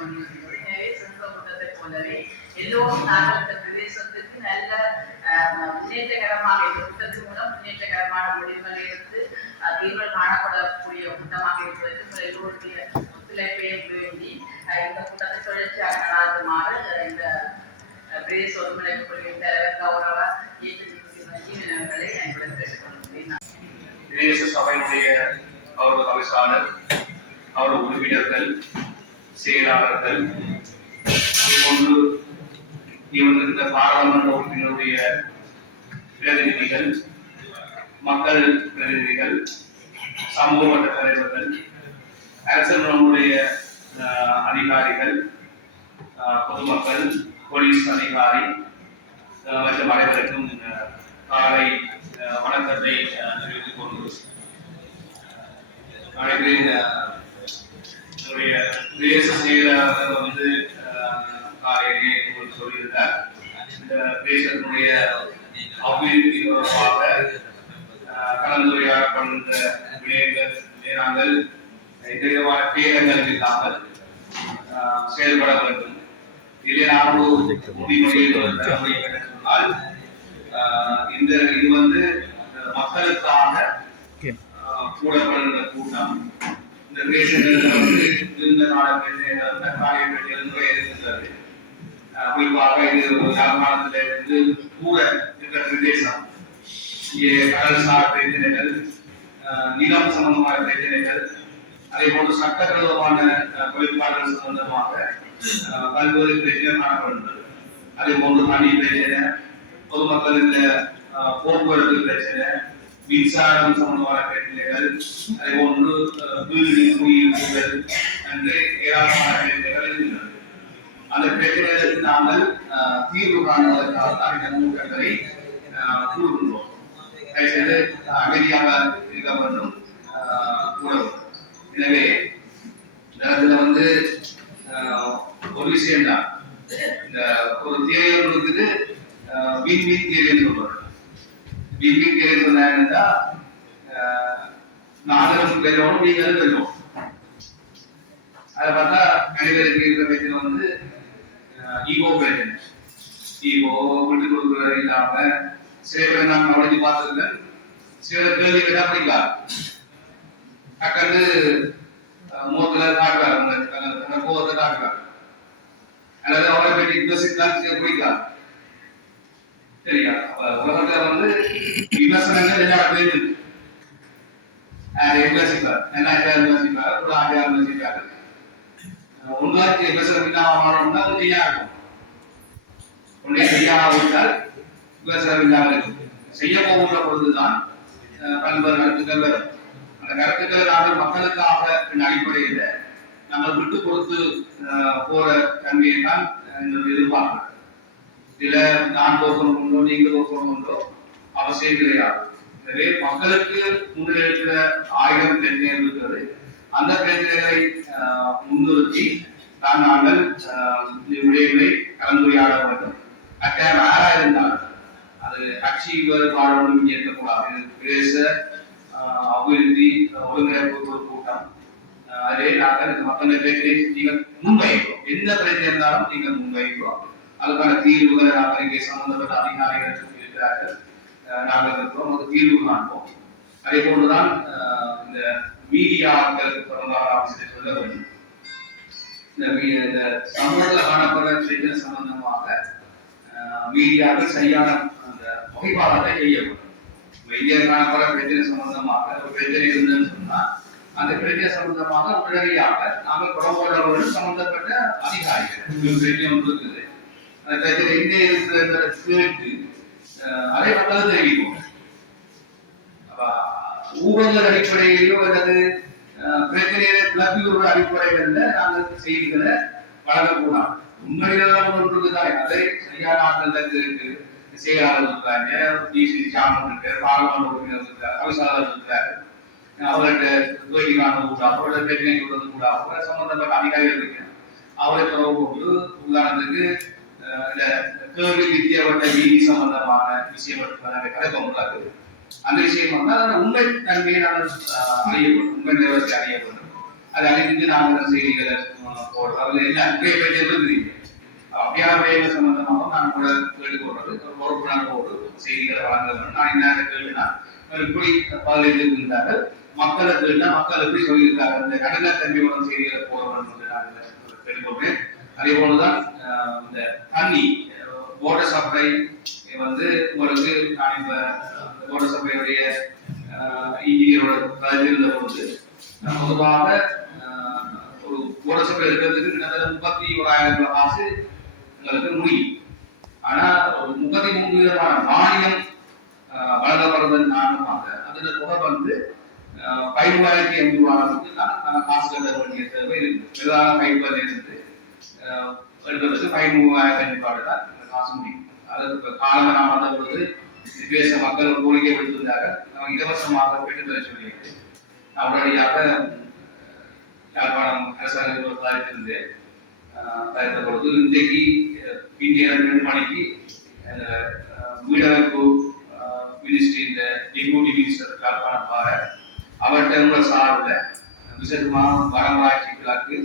எனவே சென்ற கூட்டத்தை போலவே எல்லோரும் நாங்கள் இந்த பிரதேசத்துக்கு நல்ல முன்னேற்றகரமாக இந்த கூட்டத்தின் மூலம் முன்னேற்றகரமான முடிவுகளை எடுத்து தீர்வுகள் காணப்படக்கூடிய கூட்டமாக இருப்பதற்கு எல்லோருடைய ஒத்துழைப்பை வேண்டி இந்த கூட்டத்தை தொடர்ச்சியாக நடாத்துமாறு இந்த பிரதேச ஒருங்கிணைப்பு குழுவின் தலைவர் கௌரவ இயக்குநர்களை என்னுடன் கேட்டுக்கொள்கிறேன். பிரதேச சபையினுடைய கௌரவ தவிசாளர், கௌரவ உறுப்பினர்கள், செயலாளர்கள், அதுபோன்று இந்த பாராளுமன்ற உறுப்பினருடைய பிரதிநிதிகள், மக்கள் பிரதிநிதிகள், சமூக மட்ட தலைவர்கள், அரசனுடைய அதிகாரிகள், பொதுமக்கள், போலீஸ் அதிகாரி மற்றும் அனைவருக்கும் காலை வணக்கத்தை தெரிவித்துக் கொண்டு என்னுடைய தேச செயலாளர் காலையிலே சொல்லியிருந்தார். இந்த தேசத்தினுடைய அபிவிருத்தி தொடர்பாக கலந்துரையாடப்படுகின்ற விடயங்கள் நாங்கள் எந்த விதமான பேரங்கள் இல்லாமல் செயல்பட வேண்டும். இதிலே நான் முடிவுரையை சொன்னால் இது மக்களுக்காக கூடப்படுகிற கூட்டம். இந்த பேசுகிறது இந்த காலையில் இருக்கின்றது. குறிப்பாக இது யாழ்ப்பாணத்திலிருந்து கூட இருக்கிற பிரதேசம். இங்கே கடல்சார் பிரச்சனைகள், நிலம் சம்பந்தமான பிரச்சனைகள், அதே போன்று சட்டவிரோதமான தொழிற்பாடுகள் சம்பந்தமாக பல்வேறு பிரச்சனைகள் காணப்படுகிறது. அதே போன்று தனி பிரச்சனை, பொதுமக்களுக்கு போக்குவரத்து பிரச்சனை, மின்சாரம் சம்பந்தமான பிரச்சனைகள், அதே போன்று வீடு குடியிருப்புகள் என்று ஏராளமான பிரச்சனைகள் இருக்கின்றன. அந்த பிரச்சனைகளுக்கு நாங்கள் தீர்வு காணுவதற்காக தான் இந்த கூட்டங்களை கூறுகின்றோம். தயவுசெய்து அமைதியாக இருக்க வேண்டும் கூறவும். எனவே இதுல ஒரு விஷயம் தான், இந்த ஒரு தியரி இருக்குது, வின்-வின் தியரின்னு சொல்றாங்க. வின்-வின் தியரி சொன்னா நாங்களும் பெறுவோம், நீங்களும் பெறுவோம். அதை பார்த்தா கணிதருக்கு இருக்கிற பிரச்சனை ஈகோ பிரச்சனை. ஈகோ விட்டு கொடுக்குறது இல்லாம சில பேர் நான் கவனிச்சு பார்த்துருக்கேன். சில கேள்வி கேட்டா பிடிக்காது, டக்குன்னு முகத்துல காட்டுறாரு, கோவத்தை காட்டுறாரு, அல்லது அவரை பற்றி விமர்சித்தான் பிடிக்காது. சரியா? உலகத்துல விமர்சனங்கள் எல்லா பேரும் விமர்சிப்பார், என்ன விமர்சிப்பார், ஒரு ஆண்டியார் விமர்சிப்பாரு. உங்களுக்கு விமர்சனம் இல்லாம செய்யா இருக்கும். உன்னை செய்யாவிட்டால் விமர்சனம் இல்லாமல் இருக்கும். செய்ய போகின்ற பொழுதுதான் பல்வேறு கருத்துக்கள் வரும். அந்த கருத்துக்களை நாங்கள் மக்களுக்காக அடிப்படையில் நம்ம விட்டு கொடுத்து போற தன்மையை தான் எதிர்பார்க்கிறோம். இதுல நான் போக்கணும்ன்றோ நீங்கள் போக்கணும்ன்றோ அவசியம் கிடையாது. எனவே மக்களுக்கு முன்னிலை இருக்கிற 1000 பிரச்சனைகள் இருக்கிறது. அந்த பிரச்சனைகளை முன்னிறுத்தி தான் நாங்கள் விடயங்களை கலந்துரையாட வேண்டும். அக்கறை யாரா இருந்தாலும் அது கட்சி வேறுபாடு இருக்கக்கூடாது. பிரதேச அபிவிருத்தி ஒருங்கிணைப்பு ஒரு கூட்டம். அதே நாங்கள் இந்த மக்கள் பிரச்சனை நீங்கள் முன்வைக்கிறோம். எந்த பிரச்சனை இருந்தாலும் நீங்கள் முன்வைக்கிறோம். அதுக்கான தீர்வுகளை நாங்கள் இங்கே சம்பந்தப்பட்ட அதிகாரிகள் இருக்கிறார்கள், நாங்கள் இருக்கிறோம். அது தீர்வு காண்போம். அதே போன்றுதான் இந்த மீடியாக்களுக்கு தொடர்பாக அவசியம் சொல்ல வேண்டும். இந்த சமூகத்தில் காணப்படுற பிரச்சனை சம்பந்தமாக மீடியாக்கள் சரியான அந்த வகைப்பாடத்தை செய்ய வேண்டும். இந்தியா காணப்படுற பிரச்சனை சம்பந்தமாக ஒரு பிரச்சனை இருந்ததுன்னு சொன்னா அந்த பிரச்சனை சம்பந்தமாக உடனடியாக நாங்கள் தொடர்புள்ளவர்கள் சம்பந்தப்பட்ட அதிகாரிகள் பிரச்சனை ஒன்று இருக்குது, அந்த பிரச்சனை எங்கே இருக்கிற கேட்டு அதை மக்கள் தெரிவிக்கும். ஊழல் அடிப்படையிலோ அல்லது பிரச்சனைகளை கிளப்பியுள்ள அடிப்படைகள்ல நாங்கள் செய்திகளை வழங்கக்கூடாது. உண்மையிலாம் ஒன்று தான், அதை சரியான ஆட்கள் இருக்கு, செயலாளர் இருக்காங்க, டிசி சாமன் இருக்காரு, பாராளுமன்ற உறுப்பினர் இருக்காரு, அவிசாளர் இருக்காரு, அவர்கிட்ட பேட்டி காண கூட, அவரோட பிரச்சனை சொல்றது கூட, அவரை சம்பந்தப்பட்ட அதிகாரிகள் இருக்கு, அவரை தொடர்பு கொண்டு உதாரணத்துக்கு இந்த கேள்வி வித்தியப்பட்ட நீதி சம்பந்தமான விஷயம் கலைக்க முடியாது. அந்த விஷயம் உண்மை தன்மையை நாங்கள் அறிய வேண்டும், உண்மை நிலவரத்தை அறிய வேண்டும். அது அழிந்து நாங்கள் செய்திகளை போடுறோம். அதில் எல்லாம் இருக்குது. அப்படியான வேலை சம்பந்தமாக நான் கூட கேட்டுக்கொள்றது பொறுப்புணர்வோடு செய்திகளை வழங்க வேண்டும். நான் என்ன கேள்வினா இப்படி பதில் இருக்கின்றார்கள் மக்களை கேட்டா மக்கள் எப்படி சொல்லியிருக்காங்க இந்த கடினத்தன்மையோட செய்திகளை போட வேண்டும் என்று நான் கேட்டுக்கொள்வேன். அதே போலதான் இந்த தண்ணி வாட்டர் சப்ளை உங்களுக்கு நான் இப்ப வாட்டர் சப்ளையுடைய இன்ஜினியரோட இருந்த பொழுது பொதுவாக ஒரு வாட்டர் சப்ளை இருக்கிறதுக்கு கிட்டத்தட்ட 31,000 காசு எங்களுக்கு முடியும். ஆனா ஒரு 33 விதமான மானியம் வழங்கப்படுவதன் காரணமாக அதுல தொகை 15,500 ரூபாய்க்கு தான் காசு கட்ட வேண்டிய தேவை இருக்கு. பிரதான பைப்ல இருந்து எடுக்கிறதுக்கு 13,500 ரூபாய் தான் காசு முடியும். அதற்கு காலம் நாம் வந்த பொழுது தேச மக்கள் கோரிக்கை விடுத்திருந்தாங்க. நம்ம இலவசமாக பெற்றுத்தர சொல்லியிருக்கு. உடனடியாக யாழ்ப்பாணம் அரசாங்க தயாரித்திருந்தேன். தயாரித்த பொழுது இன்றைக்கு பின்னிய 2 மணிக்கு வீடமைப்பு மினிஸ்ட்ரி இந்த டெபுட்டி மினிஸ்டர் யாழ்ப்பாணம் பார அவர்கிட்ட உள்ள சார்பில் விசேஷமாக வடமராட்சி விழாக்கு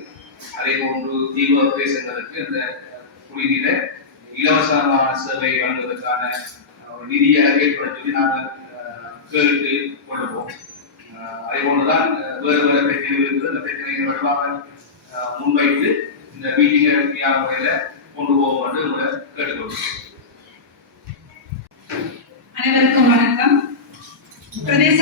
அதே போன்று தீவிர பிரதேசங்களுக்கு இந்த குடிநீர இலவசமான சேவை வழங்குவதற்கான ஒரு நிதியை ஏற்பட சொல்லி நாங்கள் கேட்டு கொள்ளுவோம். அதே போன்றுதான் வேறு வேறு பிரச்சனைகள் இருக்குது. அந்த பிரச்சனைகள் வலுவாக முன்வைத்து இந்த மீட்டிங்கை வெற்றியான முறையில கொண்டு போவோம் என்று உங்களை கேட்டுக்கொள்கிறோம். அனைவருக்கும் வணக்கம். பிரதேச